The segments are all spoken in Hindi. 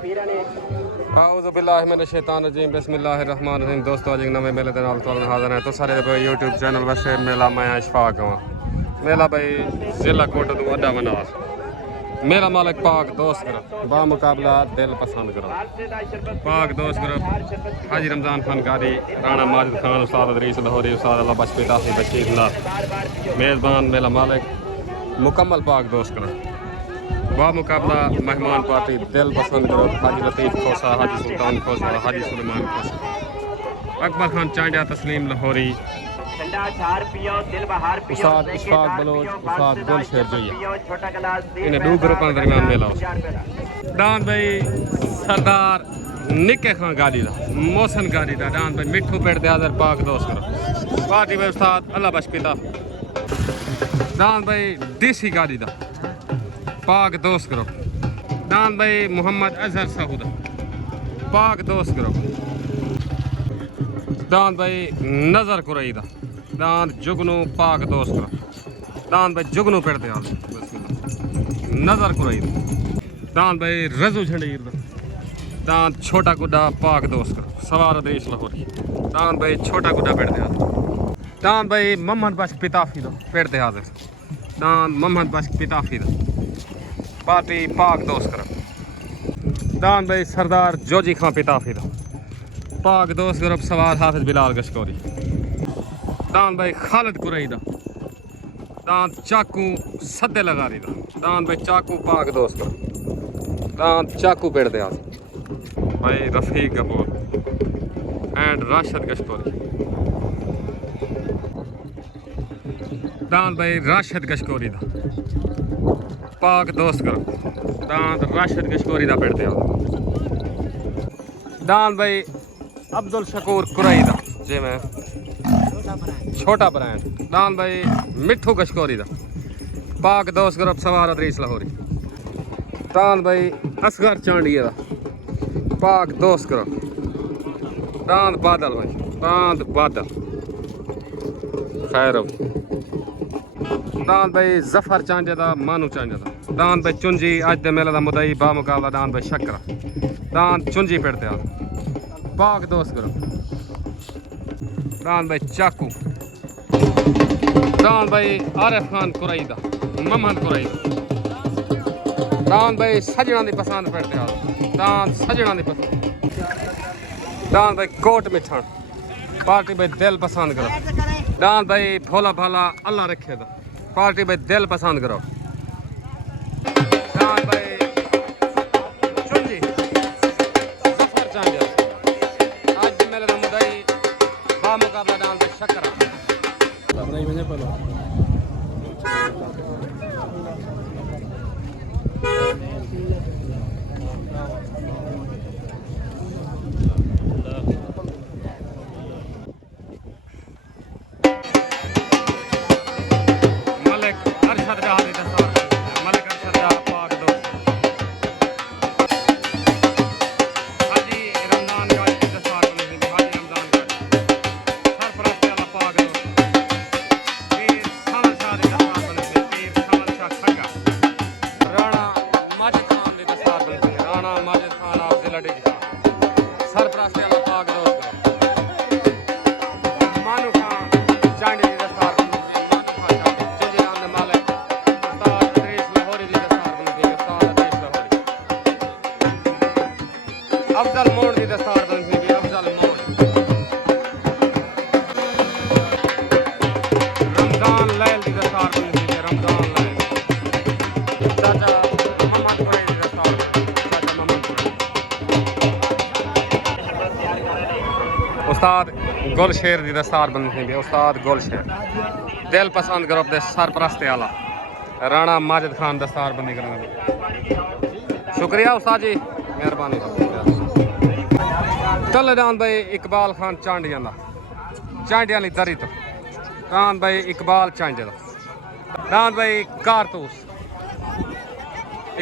आऊज़ु बिल्लाहि मिनश शैतानिर रजीम बिस्मिल्लाहिर रहमानिर रहीम। दोस्तों अज एक नवे मेले के नाल तुहानू हाज़िर हैं। तो सारे यूट्यूब चैनल वैसे मेला मैं इशफाक हूँ। मेला भाई जिला कोट तू अड्डा मनार मेरा मालिक पाक दोस्त करो बामुकाबला दिल पसंद करो पाक दोस्त करो हाजी रमज़ान खान कारी राणा माजिद खान उस्ताद अदरीस लाहौरी उस्ताद अल्लाह बशपी ताफी बशीर मेज़बान मेला मालिक मुकम्मल पाक दोस्त करो बामुकाबला मेहमान पार्टी दिल पसंद करो हाजी लतीफ़ खोसा हाजी सुल्तान खोसा हाजी सुलेमान खोसा अकबर खान चांडिया तस्लीम लाहौरी उस्ताद इशफाक बलोच उस्ताद गुलशेर जोइया इन्हें दो ग्रुपों के दरमियान मेला डांस भाई सरदार निके खान गाड़ी का मोहसन गाड़ी का डांस भाई मिठू पेड़ दे आदर पाक दोस्त करो पार्टी भाई उस्ताद अल्लाह बशपिता डांस भाई देसी गाड़ी का पाक दोस्त करो डांस भाई मोहम्मद अजहर साहूदा पाक दोस्त करो डांस भाई नजर कुरई दा दांत जुगनू पाक दोस्त करो दांत भाई जुगनू पेड़ दे नजर कुरई दांत भाई रजू झंडीर दांत छोटा गुड्डा पाक दोस्त करो सवार देश लाहौरी दांत भाई छोटा गुड्डा पेड़ दे दांत भाई मोहम्मद बश पिताफी दो पेड़ दे हाजिर दांत मोहम्मद बश पिताफी दो पार्टी पाक दोस्त करो दांत भाई सरदार जोजी खां पिताफी दो पाक दोस्त करो सवार हाफिज बिलाल गशकोरी दान भाई खालिद कुरई दा दांत चाकू सदे लगा रही दा दांत भाई चाकू पाक दोस्त करो दांत चाकू पेड़ दे भाई रफीक कपूर एंड राशिद गशकोरी दांत भाई राशिद गशकोरी दा पाक दोस्त करो दांत राशिद गशकोरी दा पेड़ दे दांत भाई अब्दुल शकूर कुरई दा जे मैं छोटा ब्रांड दान भाई मिठू गशकोरी दा पाक दोस्त करो सवार अदरीस लाहौरी दान भाई असगर चांडिया दा पाक दोस्त करो दांत बादल भाई दांत बादल खैर दांत भाई जफर चांडिया दा मानू चांडिया दा दांत भाई चुंजी अज दे मेले दा मुदई बामुकाबला दांत भाई शकरा दांत चुंजी पेड़ते आ पाक दोस्त करो दान भाई चाकू दान भाई आरिफ खान कुरई दा मोहम्मद कुरई दान भाई सजना की पसंद पेड़ते आ दान सजना की पसंद दान भाई कोट मिठन पार्टी भाई दिल पसंद करो दान भाई भोला भाला अल्लाह रखे दा पार्टी भाई दिल पसंद करो दान भाई चुंजी जफर चांडिया आज मेरे दा मुदई बामुकाबला दान भाई शकरा अफजल मोड़ की दस्तार बनती है अफजल मोड़ रमजान लैल की दस्तार बनती है रमजान लैल चाचा मोहम्मद कुरई की दस्तार चाचा मोहम्मद कुरई उस्ताद गुलशेर की दस्तार बनती है उस्ताद गुलशेर दिल पसंद करो अपने सरपरस्ते आला राणा माजिद खान दस्तार बंदी करने शुक्रिया उस्ताद जी मेहरबानी चल दान भाई इकबाल खान चांडिया का चांडिया दरी तो दान भाई इकबाल चांडिया का दान भाई कारतूस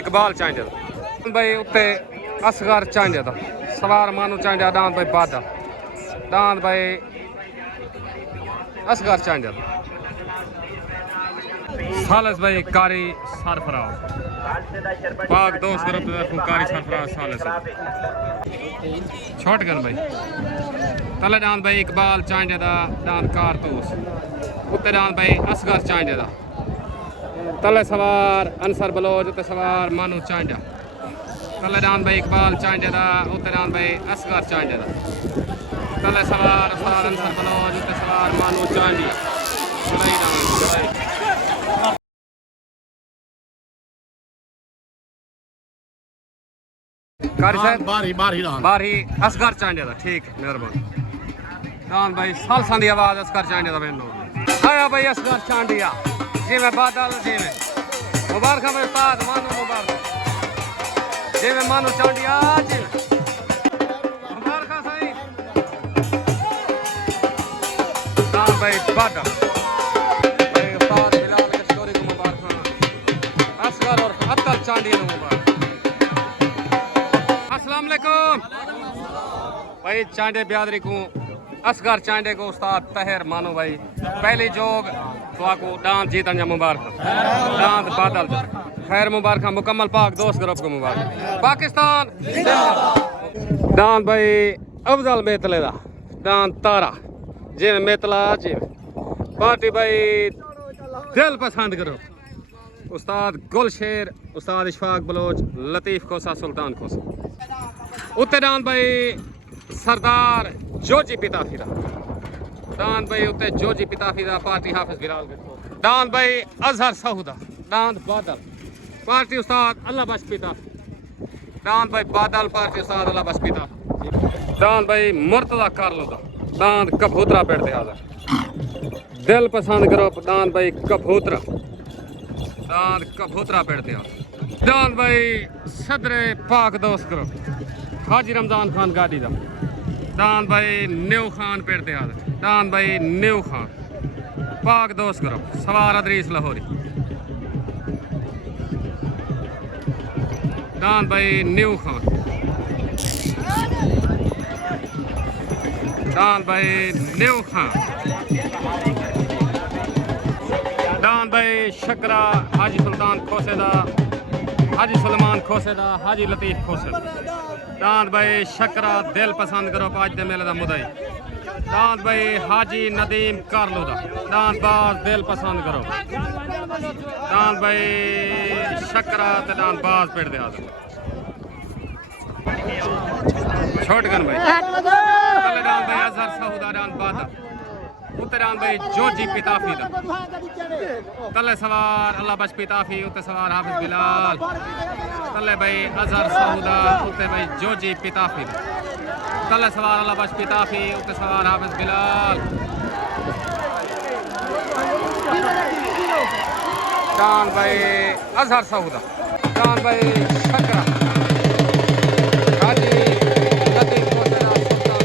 इकबाल चांडिया का भाई उत्ते असगर चांडिया का सवार मानू चांडिया दान भाई बादल दान भाई असगर चांडिया सालस भाई कारी सरफराज पाक दोस्त ग्रुप फुकारी सरफराज साले से छोट गन भाई तले डांद भाई इकबाल चांडे दा डांद कारतूस उत्ते डांद भाई असगर चांडे दा तले सवार अंसर बलोच उत्ते सवार मानू चांडा तले डांद भाई इकबाल चांडे दा उत्ते डांद भाई असगर चांडे दा तले सवार अंसर बलोच उत्ते सवार मानू चांडी बारी असगर चांडे दा ठीक मेहरबानी डांद भाई सालसा दी आवाज असगर चांडे दा मैनू आया भाई असगर चांडिया जी में बादल जी में मुबारक भाई उस्ताद मानो मुबारक जी में मानो चांडिया जी मुबारक सही डांद भाई बादल भाई उस्ताद बिलाल कश्तूरी को मुबारक असगर और अतल चांडिया को मुबारक अस्सलाम वालेकुम भाई चांडे बियादरी को असगर चांडे को उस्ताद तहर मानो भाई पहली जोग तो आपको डांद जीतन या मुबारक डांद बादल खैर मुबारक मुकम्मल पाक दोस्त ग्रुप को मुबारक पाकिस्तान डांद भाई अफजल मेतले दा डांद तारा जी में मेतला जी में पार्टी भाई दिल पसंद करो उस्ताद गुलशेर उस्ताद इशफाक बलोच लतीफ खोसा सुल्तान खोसा उत्ते डांद भाई सरदार जोजी पिताफी दा डांद भाई उत्ते जोजी पिताफी दा पार्टी हाफिज बिलाल डांद भाई अजहर सऊदा डांद बादल पार्टी उस्ताद अल्लाह बख्श पिताफी डांद भाई बादल पार्टी उस्ताद अल्लाह बख्श पिताफी डांद भाई मुर्तजा कारलो दा डांद कबूतरा पेड़ दे हाजर दिल पसंद करो डांद भाई कबूतरा डांद कबूतरा पेड़ दे हाजर डांद भाई सदरे पाक दोस्त करो हाजी रमजान खान गाड़ी दा डांद भाई न्यू खान पेड़ दे हाजर डांद भाई न्यू खान पाक दोस्त करो सवार अदरीस लाहौरी डांद भाई न्यू खान डांद भाई न्यू खान डांद भाई शकरा हाजी सुल्तान खोसेदा हाजी सुलेमान खोसेदा हाजी लतीफ खोसेदा डांद भाई शकरा दिल पसंद करो पाँच दे मेले दा मुदाई डांद भाई हाजी नदीम कारलो दा डांद बाज दिल पसंद करो डांद भाई शकरा ते डांद बाज पेड़ दे हाजर छोट गन भाई तले डांद भाई अजहर सऊदा डांद बादल उत्ते डांद भाई जोजी पिताफी दा तले सवार अल्लाह बख्श पिताफी उत्ते सवार हाफिज बिलाल तले भाई अजहर सऊदा उत्ते भाई जोजी पिताफी दा तले सवार अल्लाह बख्श पिताफी उत्ते सवार हाफिज बिलाल डांद भाई अजहर सऊदा डांद भाई शकरा हाजी लतीफ खोसेदा सुल्तान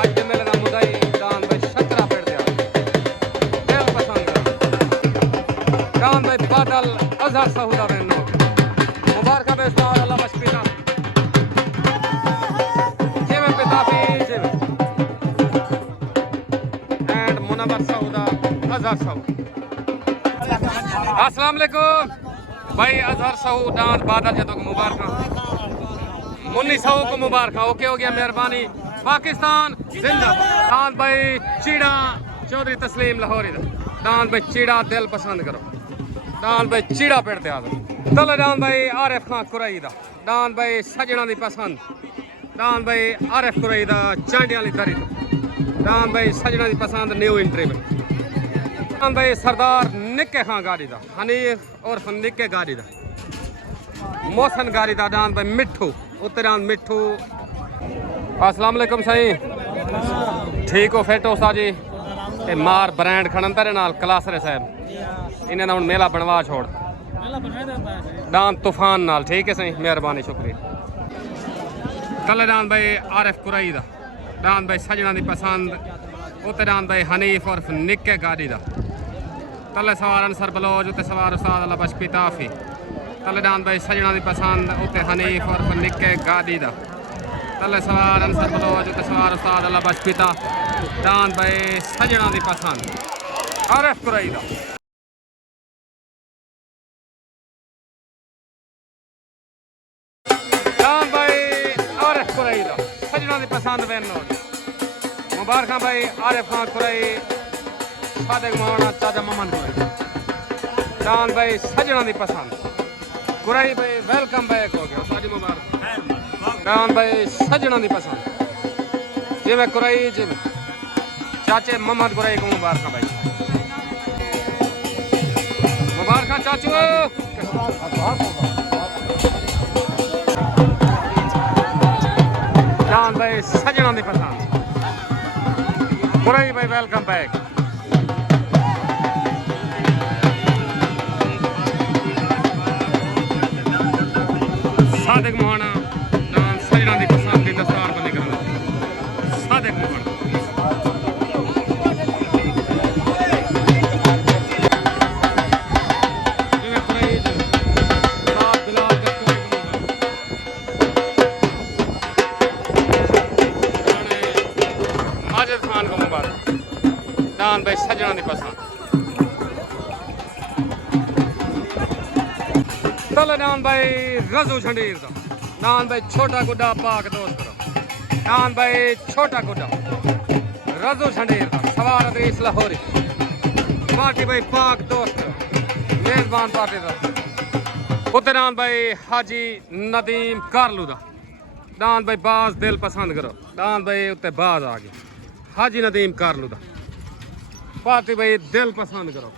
आज दे मेले दा मुदाई डांद भाई शकरा पेड़ दे दिल पसंद करो डांद भाई बादल अजहर सऊदा में नो मुबारक है उस्ताद अल्लाह बख्श पिताफी जी में पिताफी जी में एंड मुनव्वर सऊदा अजहर सऊदा अस्सलाम वालेकुम भाई अजहर सऊद डांद बादल जदों को मुबारक मुन्नी सऊ को मुबारक ओके हो गया मेहरबानी पाकिस्तान जिंदाबाद डांद भाई चीड़ा चौधरी तस्लीम लाहौरी दा डांद भाई चीड़ा दिल पसंद करो डांद भाई चीड़ा पेड़ दे हाजर तले डांद भाई आरिफ खान कुरई दा डांद भाई सजना दी पसंद डांद भाई आरिफ कुरई दा चांडियां ली दरी डांद भाई सजना दी पसंद न्यू एंट्री में डांद भाई सरदार निक्के खान गाड़ी दा हनीफ और निक्के गाड़ी दा मोहसन गाड़ी दा डांद भाई मिठू उत्ते डांद मिठू अस्सलाम वालेकुम साईं ठीक हो फिट हो उस्ताद जी ए मार ब्रांड खड़न तेरे नाल क्लासरे साहब इन्हें हुण मेला बनवा छोड़ डांद तूफान नाल ठीक है सही मेहरबानी शुक्रिया तले डांद भाई आरिफ कुरई दा डांद भाई सजना दी पसंद उत्ते डांद भाई हनीफ और निक्के गाड़ी दा तले सवार अंसर बलोच उत्ते सवार उस्ताद अल्लाह बख्श पिताफी तले डांद भाई सजना दी पसंद उत्ते हनीफ और निक्के गाड़ी दा तले सवार अंसर बलोच उत्ते सवार उस्ताद अल्लाह बख्श पिता डांद भाई सजना दी पसंद आरिफ कुरई दा सजना दी पसंद वेनो मुबारक भाई आरिफ खान कुरई सादिक मोहना चाचा ममन कुरई दान भाई सजना दी पसंद कुरई भाई वेलकम बैक हो गया साजी मुबारक दान भाई सजना दी पसंद जी मैं कुरई जी चाचे मोहम्मद कुरई को मुबारक भाई मुबारक चाचू दान भाई सजना दी पसंद कुरई भाई वेलकम बैक सादिक मोहना दान सजना दी पसंद दी दस्तार बंदी करना सादिक मोहना दान भाई सजना दी पसंद तल दान भाई रजू झंडीर दा दान भाई छोटा गुड्डा पाक दोस्त करो दान भाई छोटा गुड्डा रजू झंडीर दा सवार अदरीस लाहौरी पार्टी भाई पाक दोस्त मेजबान पार्टी दा उते दान भाई हाजी नदीम कारलू दा दान भाई बाज दिल पसंद करो दान भाई उते बाज आ गया हाजी नदीम कारलू दा पार्टी भाई दिल पसंद करो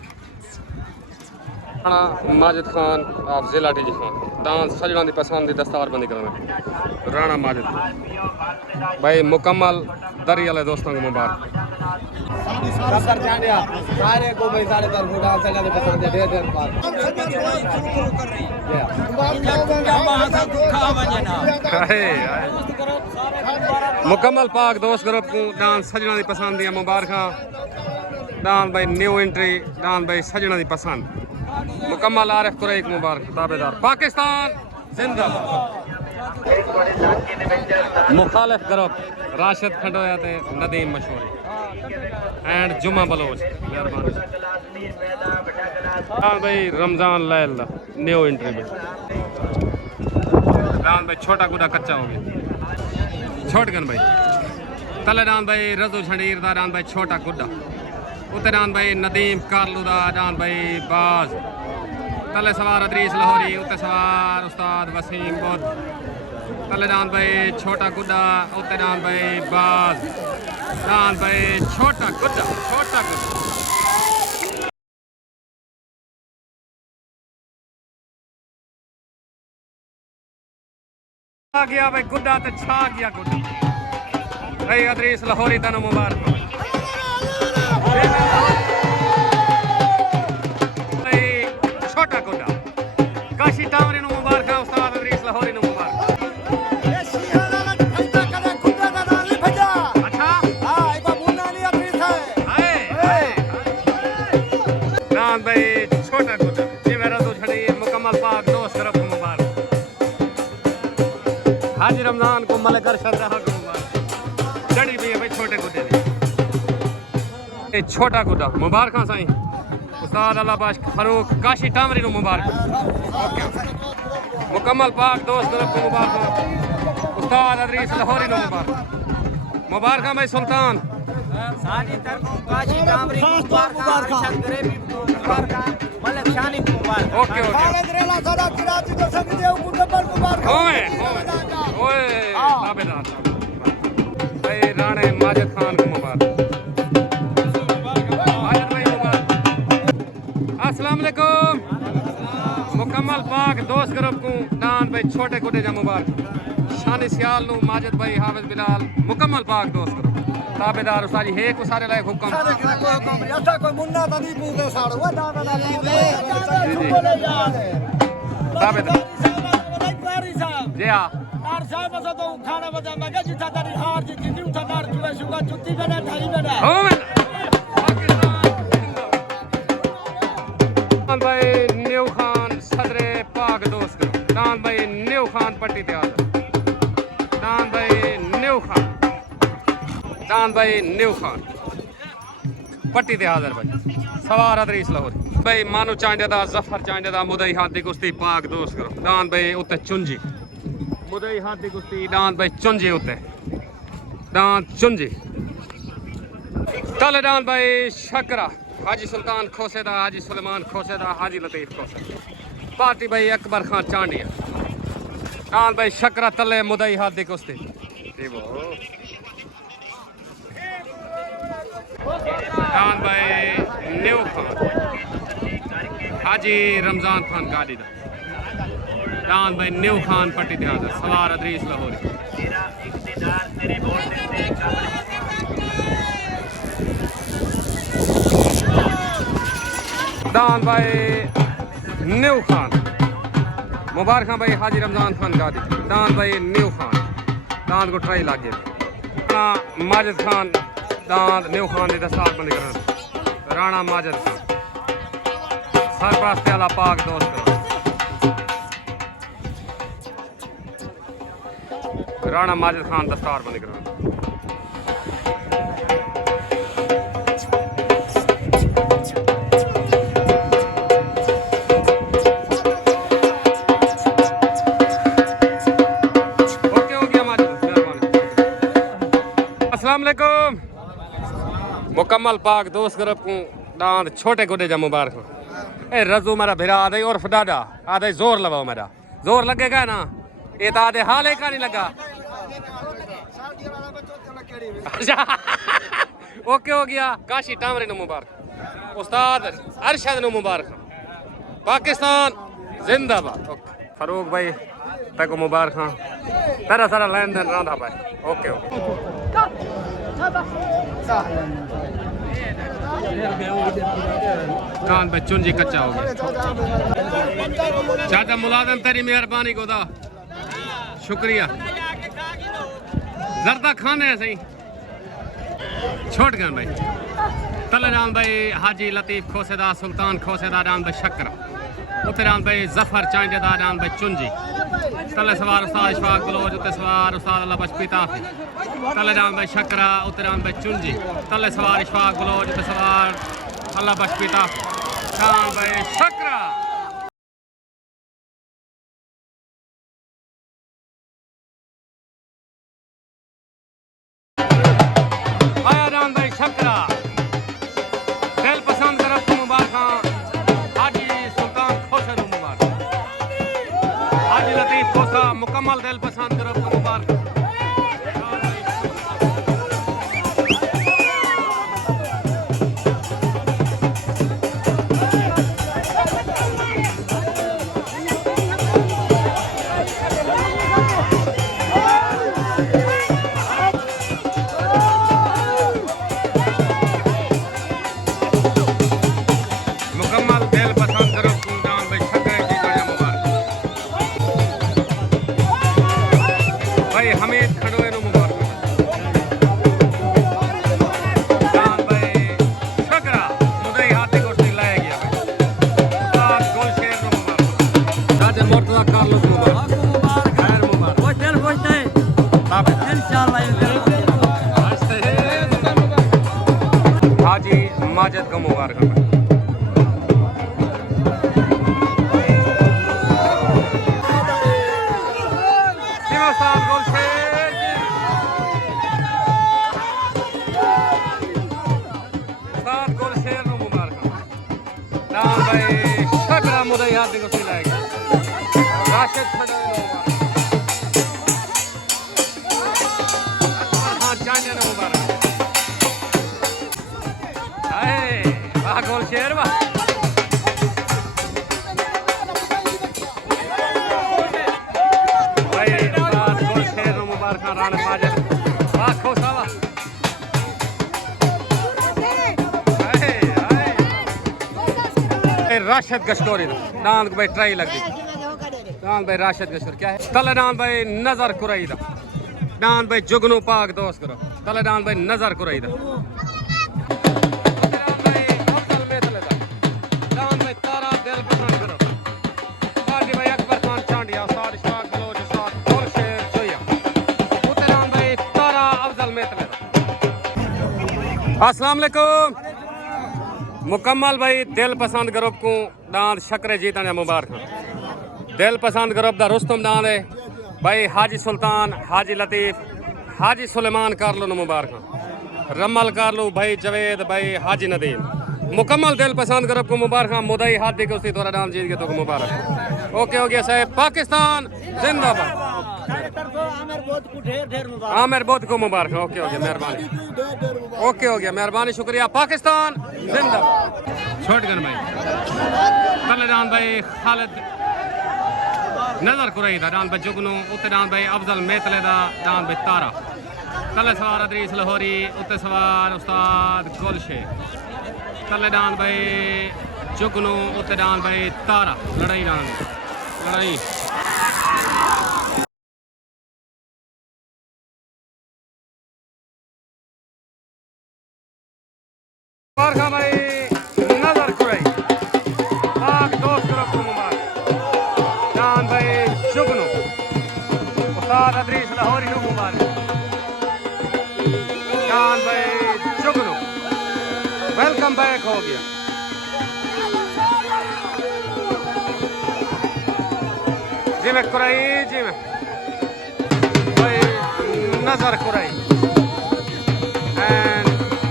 राणा माजिद खान आप जिला टीजी खान दान सजना दी पसंद दी दस्तार बंदी करो राणा माजिद भाई मुकम्मल दरी वाले दोस्तों को मुबारक सारे को भाई सारे तरफ डांस सजना दी पसंद है ढेर पार मुकम्मल पाक दोस्त ग्रुप को दान सजना दी पसंद दिया मुबारक दान भाई न्यू एंट्री दान भाई सजना दी पसंद मुकम्मल आरिफ कुरैक मुबारक ताबेदार पाकिस्तान जिंदाबाद मुखालिफ ग्रुप राशिद खंडोया ते नदीम मशहूरी एंड जुमा बलोच मेहरबानी दान भाई रमजान लैल न्यू एंट्री में दान भाई छोटा गुडा कच्चा हो गया छोटगन भाई तले दान भाई रजू झंडीर दा दान भाई छोटा गुड्डा उते दान भाई नदीम कारलू दा दान भाई बाज तले सवार अदरीस लाहौरी उते सवार उस्ताद वसीम बुद्ध तले दान भाई छोटा गुड्डा उते दान भाई बाज दान भाई छोटा गुड्डा आ गया भाई गुड्डा तो छा गया गुड्डा भाई अदरीस लाहौरी तनु मुबारक भाई छोटा गुड्डा काशी टावरी नु मुबारक उस्ताद अदरीस लाहौरी नु मुबारक अच्छा हां एक मुन्ना नहीं अदरीस है दान भाई छोटा गुड्डा ये मेरा तो छड़ी मुकम्मल पाक दोस्त तरफ मुबारक हाजी रमजान को मलिक अरशद रहा को मुबारक जड़ी भी है भाई छोटे गुड्डे दी छोटा गुड्डा मुबारक साईं उस्ताद अल्लाहबाश फरूक काशी टामरी नु मुबारक मुकम्मल पाक दोस्त ग्रुप को मुबारक उस्ताद अदरीस लाहौरी नु मुबारक भाई सुल्तान सारी तरफ काशी टामरी मुबारक अरशद गरेबी मुबारक मलिक शानी मुबारक ओके रेला सारा कराची को संग देव मुकम्मल मुबारक ओए ताबेदार भाई राणे माजिद खान को मुबारक अस्सलाम वालेकुम मुकम्मल पाक दोस्त ग्रुप को दान भाई छोटे गुड्डे जा मुबारक शानी सियाल नु माजिद भाई हाफिज बिलाल मुकम्मल पाक दोस्त ग्रुप ताबेदार उस्तादी है को सारे लायक हुक्म ऐसा कोई मुन्ना तो नहीं पूछे साड़ो वो दाना ताबेदार जी हां यार साहब बस तो खाना बजा मैं क्या जिता तारी हार जी जितनी उठा नार तुवे शुगर जुत्ती बना ढाई बना हो दान भाई न्यू खान सदरे पाक दोस्त दान भाई न्यू खान पट्टी तैयार दान भाई न्यू खान पट्टी ते हाजिर भाई सवार अदरीस लाहौरी भाई मानू चांडे दा जफर चांडे दा मुदई हाथी कुश्ती पाक दोस्त करो दान भाई उत्ते चुंजी मुदई हाथी कुश्ती दान भाई चुंजी उत्ते दांत चुंजी तले दांत भाई शकरा हाजी सुल्तान खोसेदा हाजी सुलेमान खोसेदा हाजी लतीफ खोसेदा पार्टी भाई अकबर खान चांडिया दांत भाई शकरा तले मुदई हाथ देखो उसते दांत भाई न्यू खान हाजी रमजान खान गाड़ी दा दांत भाई न्यू खान पट्टी ध्यान सवार अदरीस लाहौरी दान भाई न्यू खान मुबारक भाई हाजी रमजान खान गादी दान भाई न्यू खान दान को ट्राई लागे माजिद खान दान न्यू खान की दस्तार बंद कर राणा माजिद खान सरपास प्याला पाक दोस्त राणा माजिद खान दस्तार बंद कर अस्सलामुअलैकुम मुकम्मल पाक दोस्त गरब को दांत छोटे गोडे जा मुबारक ए रजू मेरा भिरा आदे और फडाडा आदे जोर लगाओ मेरा जोर लगेगा ना ये तो आदे हाले का नहीं लगा ओके हो गया काशी टामरे नु मुबारक उस्ताद अरशद नु मुबारक पाकिस्तान जिंदाबाद ओके फारूक भाई तको मुबारक तेरा सारा लेन देन रांधा भाई ओके ओके कान पे चुंजी कच्चा हो गया चाचा मुलाजम तेरी मेहरबानी को दा शुक्रिया जरदा खाने है सही छोट गए भाई तले राम भाई हाजी लतीफ खोसेदा सुल्तान खोसेदा राम भाई शक्कर उत्ते राम भाई जफर चांडेदा राम भाई चुंजी तले सवार उस्ताद इशफाक बलोच उत्ते सवार उस्ताद अल्लाह बख्श पिताफी तले राम भाई शकरा उत्ते राम भाई चुंजी तले सवार इशफाक बलोच उत्ते सवार अल्लाह बख्श पिताफी राम भाई शकरा आया राम भाई शकरा दिल पसंद तरफ मुबारक हाजी सुल्तान खोसे मुबारक हाजी लतीफ खोसा मुकम्मल दिल पसंद तरफ मुबारक हाजी माजिद का मुबारक गोल शेर वाह राशिद गश्तोरी दांत भाई ट्राई लगी दांत भाई राशिद गश्तोर क्या है तले दांत भाई नजर कुराई दा दांत भाई जुगनू पाक दोस्त करो तले दांत भाई नजर कुराई दा अस्सलाम वालेकुम मुकम्मल भाई दिल पसंद ग्रुप को दांत शकरे जीतने मुबारक दिल पसंद ग्रुप दा रुस्तम दांत है भाई हाजी सुल्तान हाजी लतीफ हाजी सुलेमान कारलो न मुबारक रमल कारलो भाई जवेद भाई हाजी नदीम मुकम्मल दिल पसंद करब को मुबारक मुदई हाथ दे के उसी तोरा नाम जीत के तो मुबारक ओके हो गया साहब पाकिस्तान जिंदाबाद आमिर बहुत को मुबारक ओके हो गया मेहरबानी ओके हो गया मेहरबानी शुक्रिया पाकिस्तान जिंदाबाद छोटगन भाई तलेदान भाई खालिद नजर कुरई दा डान भाई जुगनू उत्ते डान भाई अफजल मेतले दा डान भाई तारा तले सवार अदरीस लाहौरी उत्ते सवार उस्ताद गुलशे तले डान भाई जुगनू उत्ते डान भाई तारा लड़ाई डान लड़ाई भाई नजर कुरई पाक दोस्त तरफ को मुबारक डान भाई जुगनू उस्ताद अदरीस लाहौरी को मुबारक डान भाई जुगनू वेलकम बैक हो गया जी में कुरई जी में भाई नजर कुरई एंड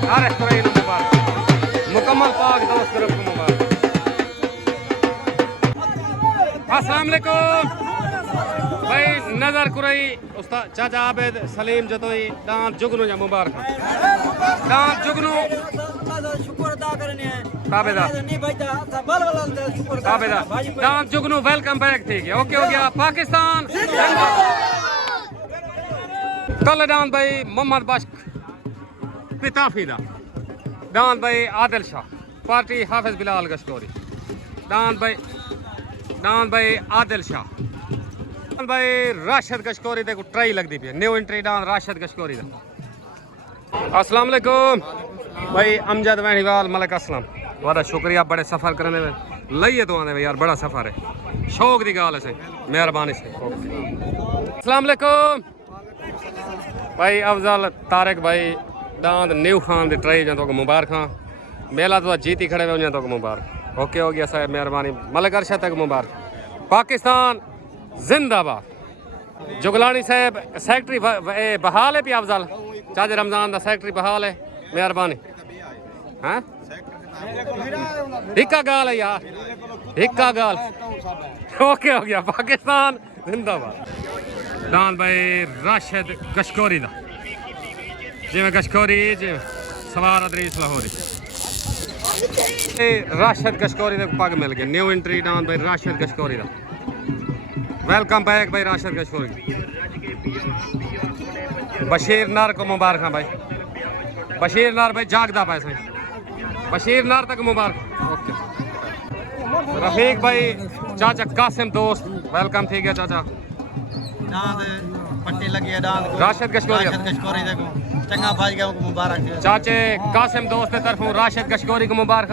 अरे कुरई को मुबारक मुकम्मल पाक दोस्त तरफ को मुबारक अस्सलाम वालेकुम भाई नजर कुरई उस्ताद चाचा आबिद सलीम जतोई दांत जुगनू या मुबारक दांत जुगनू शुक्र अदा करने हैं ताबेदार नहीं भाई बल बल शुक्र ताबेदार दांत जुगनू वेलकम बैक ठीक है ओके हो गया पाकिस्तान कल दांत भाई मोहम्मद बश्क पिताफी दा दांत भाई आदिल शाह पार्टी हाफिज बिलाल गश्कोरी दांत भाई आदिल शाह दांत भाई राशिद गश्कोरी देखो ट्राई लगती पी न्यू एंट्री दांत राशिद गश्कोरी दा अस्सलाम वालेकुम भाई अमजद वैनीवाल मलिक असलम बड़ा शुक्रिया बड़े सफ़र करने में लइए तो आने में यार बड़ा सफ़र है शौक की गाल है मेहरबानी से अस्सलाम वालेकुम भाई अफजल तारिक भाई दांत न्यू खान दी ट्राई तो मुबारक हाँ मेला तो जीती खड़े हुए तो मुबारक ओके हो गया साहब मेहरबानी मलिक अरशद तक मुबारक पाकिस्तान जिंदाबाद जुगलानी साहब सेक्रेटरी बहाल है पी अफजल चाचे रमजान का सेक्रेटरी बहाल है मेहरबानी हाँ हिक्का गाल है यार हिक्का गाल ओके हो गया पाकिस्तान जिंदाबाद दान भाई राशिद गश्कोरी दा जिमें गश्कोरी जिमें सवार अदरीस लाहौरी राशिद गश्कोरी का पग मिल गया न्यू एंट्री दान भाई राशिद गश्कोरी दा वेलकम बैक भाई राशिद गश्कोरी बशीर नार को मुबारक हाँ भाई बशीर नार भाई जागदा पैसे बशीर नार तक मुबारक ओके रफीक भाई चाचा कासिम दोस्त वेलकम ठीक है चाचा पट्टी लगी है राशिद गश्कोरी देखो चंगा भाई को मुबारक चाचे कासिम दोस्त की तरफों राशिद गश्कोरी को मुबारक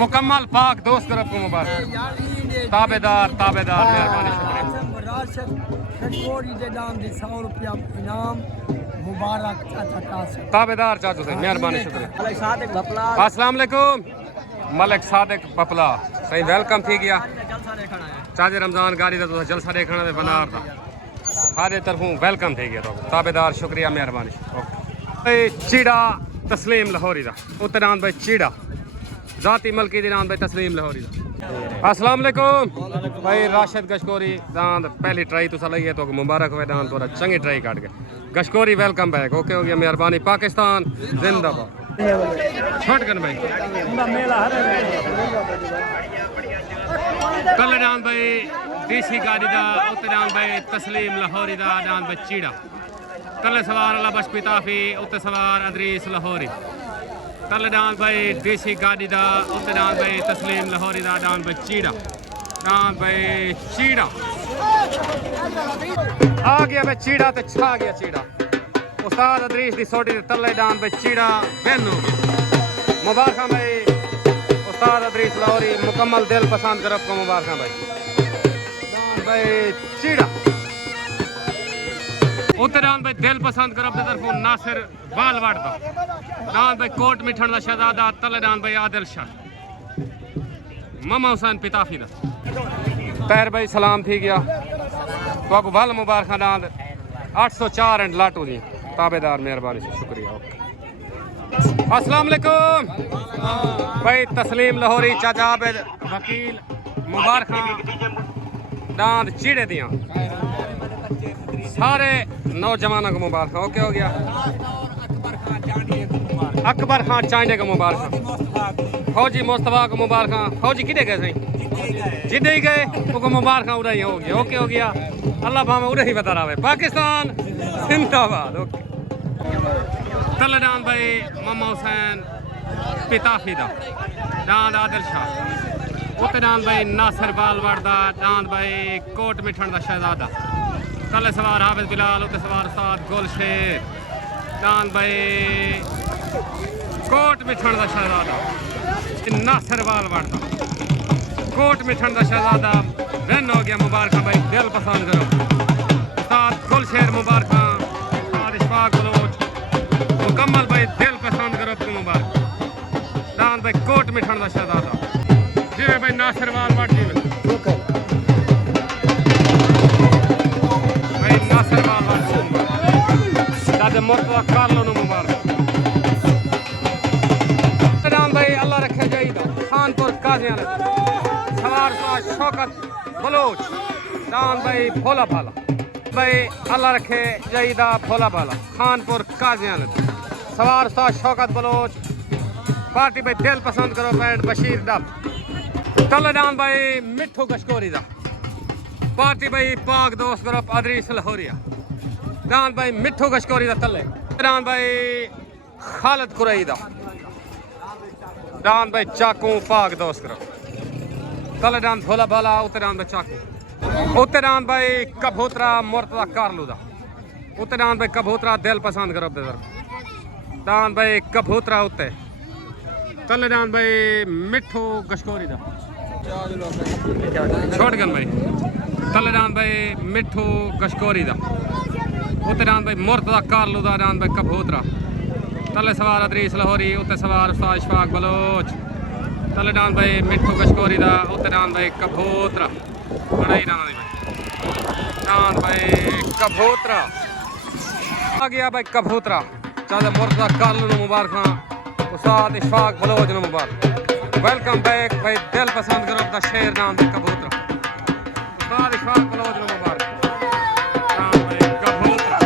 मुकम्मल पाक दोस्त तरफ को मुबारक ताबेदार ताबेदार मेहरबानी शुक्रिया राशिद गश्कोरी दे नाम दी 100 रुपया इनाम मुबारक चाचा कासिम ताबेदार चाचू से मेहरबानी शुक्रिया अस्सलाम वालेकुम मलिक सादिक पपला सही वेलकम थी गया चाचे रमजान गाड़ी का तो जलसा देखना बनार था सारे तरफों वेलकम थी गया तो ताबेदार शुक्रिया मेहरबानी ओके चीड़ा तस्लीम लाहौरी दा उत्तरान भाई चीड़ा जाती मलकी दी नाम भाई तस्लीम लाहौरी दा अस्सलाम वालेकुम भाई राशिद गश्कोरी दांत पहली ट्राई तो सही है तो मुबारक हुए दांत थोड़ा चंगी ट्राई काट के गश्कोरी वेलकम बैक ओके हो गया मेहरबानी पाकिस्तान जिंदाबाद छोटकन भाई कल डान भाई डीसी गाड़ी दा उत्ते डान भाई तस्लीम लाहौरी दा डान भाई चीड़ा कल सवार अल्लाह बश पिताफी उत्ते सवार अदरीस लाहौरी कल डान भाई डीसी गाड़ी दा उत्ते डान भाई तस्लीम लाहौरी दा डान भाई चीड़ा डान भाई चीड़ा आ गया भाई चीड़ा ते छा गया चीड़ा उस्ताद अदरीस दी सोटी तले डान भाई चीड़ा बेन हो गया मुबारक भाई उस्ताद अदरीस लाहौरी मुकम्मल दिल पसंद करब को मुबारक भाई भाई चीड़ा उत्तरान भाई दिल पसंद करब तरफों नासिर बालवाड़ दा डान भाई कोट मिठन दा शहजादा तले डान भाई आदिल शाह मामा हुसैन पिताफी दा तैर भाई सलाम थी गया तो आपको भल मुबारक डान 804 एंड लाटू जी ताबेदार मेहरबानी से शुक्रिया। ओके अस्सलाम वालेकुम भाई तस्लीम लाहौरी चाचा आबिद वकील मुबारक दांद चीड़े दियाँ सारे नौजवानों को मुबारक। ओके हो गया अकबर खान चांडे को मुबारक फौजी मुस्तफा को मुबारक फौजी किधे गए सही जिदे ही गए उनको मुबारक उड़ाई हो गया। ओके हो गया अल्लाह भामा उड़े ही बता रहा है पाकिस्तान जिंदाबाद। ओके तलडान भाई मामा हुसैन पिताफी दा डांद आदिल शाह उत्ते डांद भाई नासिर बालवाड़ दा डांद भाई कोट मिठन दा शहजादा तले सवार हाफिज बिलाल उत्ते सवार उस्ताद गुलशेर डांद भाई कोट मिठन दा शहजादा नासिर बालवाड़ दा कोट मिठन दा शहजादा वैन हो गया मुबारक भाई दिल पसंद करो उस्ताद गुलशेर मुबारक उस्ताद इशफाक बलोच मुकम्मल भाई दिल पसंद करो आपको मुबारक दान भाई कोट मिठन दा शहजादा जी भाई नासिर बालवाड़ जी भाई नासिर बालवाड़ दादा मुर्तजा कार्लो नु मुबारक दान भाई अल्लाह रखे जाइदा खानपुर काजियां सवार शौकत बलोच दान भाई भोला भाला भाई अल्लाह रखे जाइदा भोला भाला खानपुर काजियां सवार शौकत बलोच पार्टी भाई दिल पसंद करो पैंट बशीर डब तलडान भाई मिठू कशकोरी दा पार्टी भाई पाक दोस्त करो अदरीस लाहौरिया दान भाई मिठू कशकोरी दा तले दान भाई खालिद कुरई दा दान भाई चाकू पाक दोस्त करो तलडान भोला भाला उत्तरान भाई चाकू उत्तरान भाई कबूतरा मुर्तजा कारलू दा उत्तरान भाई कबूतरा दिल पसंद करो बेदर दान भाई कबूतरा उत्ते तलडान भाई मिठू कशकोरी दा छोड़ गन भाई तलडान भाई मिठू कशकोरी दा उत्तरान भाई मुर्तजा कारलू दा डान भाई कबूतरा तले सवार अदरीस लाहौरी उत्ते सवार उस्ताद इशफाक बलोच तलडान भाई मिठू कशकोरी दा उत्तरान भाई कबूतरा लड़ाई डान भाई कबूतरा आ गया भाई कबूतरा चाचा मुर्तजा कारलू नु मुबारक उस्ताद इशफाक बलोच नु मुबारक वेलकम बैक भाई दिल पसंद करो द शेर नाम दे कबूतरा उस्ताद इशफाक बलोच नु मुबारक नाम भाई कबूतरा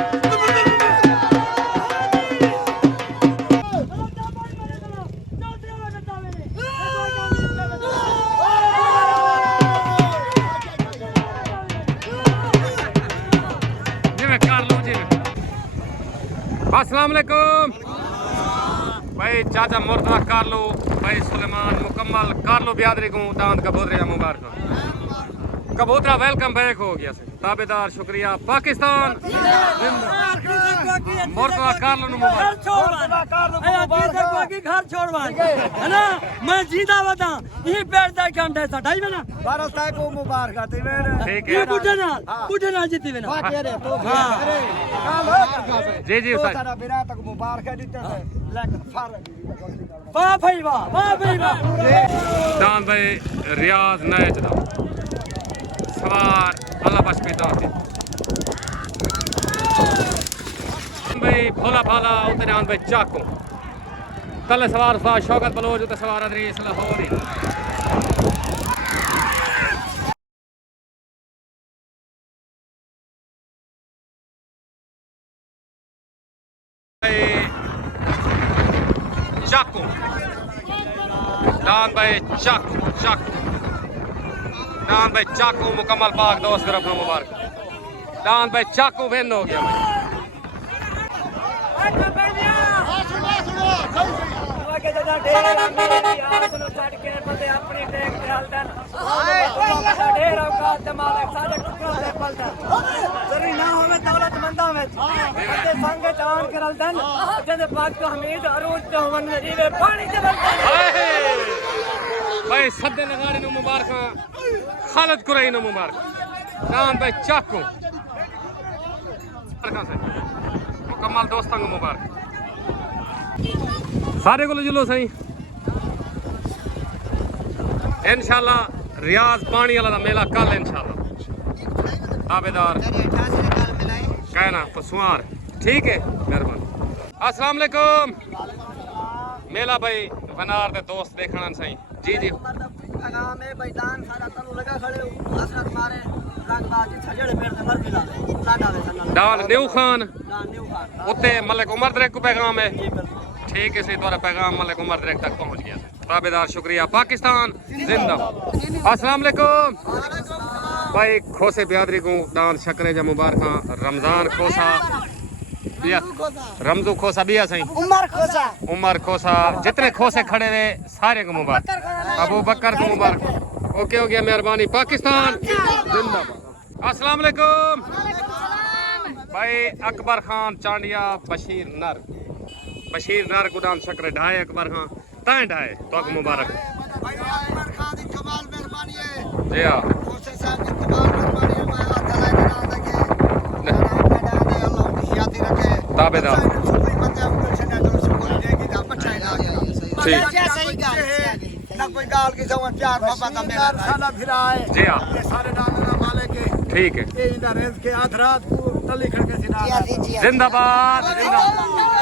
अस्सलाम वालेकुम भाई चाचा मुर्तजा कारलो भाई सुलेमान मुकम्मल कारलो बियादरी को दांत कबूतरे मुबारक कबूतरा वेलकम बैक हो गया से ताबेदार शुक्रिया पाकिस्तान मुर्तजा कारलो मुबारक घर छोड़वा है ना मैं जीता बता ये बैठ जा घंटे सटाई में ना भारत साहब को मुबारक आते मेरे ठीक है बुढ़े ना जीती में ना जी जी तो सारा बिरा तक मुबारक देते हैं लेकिन फर्क वाह भाई वाह दान भाई रियाज नैच दा सवार अल्लाह बख्श पिता भाई भोला भाला उतरे आन भाई चाकू तले सवार उस्ताद शौकत बलोच उते सवार अदरीस लाहौरी चाकू दान भाई चाकू दान भाई चाकू मुकम्मल पाक दोस्त करो अपना मुबारक दान भाई चाकू विन हो गया भाई सदे लगाने नु मुबारक खालिद कुरई नु मुबारक दान भाई चाकू मुकम्मल दोस्तों को मुबारक सारे को जुलो सही इंशाल्लाह रियाज पानी वाला मेला कल इंशाल्लाह ताबेदार कहना पसवार ठीक है मेहरबानी अस्सलाम वालेकुम मेला भाई बनार दे दोस्त देखना सही जी जी पैगाम है मैदान सारा तनु लगा खड़े असर मारे रंगबाजी छजड़े पेड़ ते मर मिला लाडा वे सल्लल्लाहु डाल न्यू खान न्यू खान उत्ते मलिक उमर दरेक को पैगाम है ठीक है इसी द्वारा पैगाम मलिक उमर दरेक तक पहुंच गया ताबेदार शुक्रिया पाकिस्तान जिंदाबाद अस्सलाम वालेकुम भाई खोसे बियादरी को दान शकरे जा मुबारक रमजान खोसा बिया रमजू खोसा बिया सही उमर खोसा जितने खोसे खड़े हुए सारे को मुबारक अबू बकर को मुबारक ओके हो गया मेहरबानी पाकिस्तान जिंदाबाद अस्सलाम वालेकुम भाई अकबर खान चांडिया बशीर नर को दान शकरे ढाए अकबर खान ताए ढाए तो मुबारक जी हाँ ताबेदार ठीक जी हाँ ठीक है जिंदाबाद जिंदाबाद